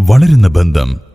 വളരുന്ന ബന്ധം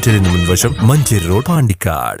ഹോസ്പിറ്റലിന് മുൻവശം മഞ്ചേരി റോഡ് പാണ്ടിക്കാട്.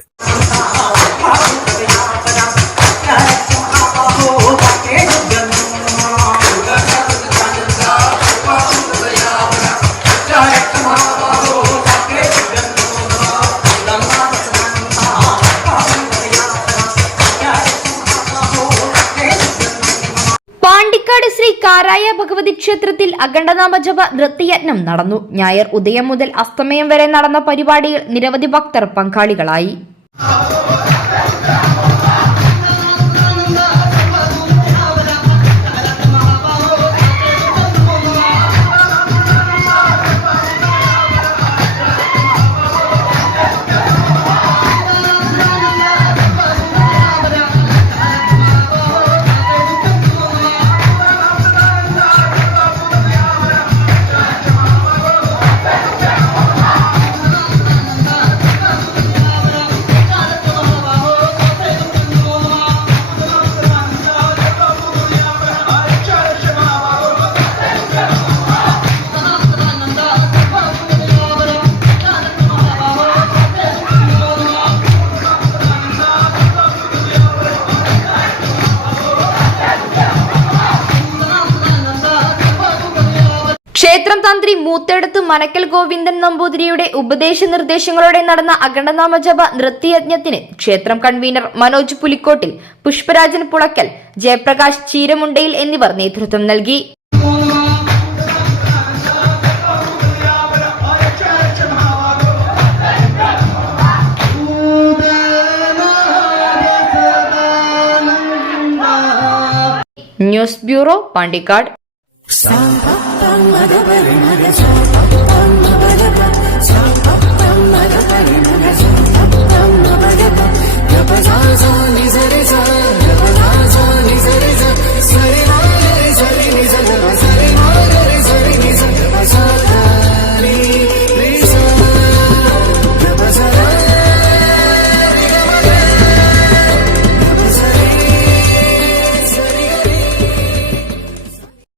കാരായ ഭഗവതി ക്ഷേത്രത്തിൽ അഖണ്ഡനാമ ജപ നൃത്തയജ്ഞം നടന്നു. ഞായർ ഉദയം മുതൽ അസ്തമയം വരെ നടന്ന പരിപാടിയിൽ നിരവധി ഭക്തർ പങ്കാളികളായി. ക്ഷേത്രം തന്ത്രി മൂത്തെടുത്ത് മനക്കൽ ഗോവിന്ദൻ നമ്പൂതിരിയുടെ ഉപദേശ നിർദ്ദേശങ്ങളോടെ നടന്ന അഖണ്ഡനാമ ജപ നൃത്തയജ്ഞത്തിന് ക്ഷേത്രം കൺവീനർ മനോജ് പുലിക്കോട്ടിൽ പുഷ്പരാജൻ പുളക്കൽ ജയപ്രകാശ് ചീരമുണ്ടയിൽ എന്നിവർ നേതൃത്വം നൽകി. News bureau Pandikkad. మద పరిమద సా మద సా మద పరిమద సా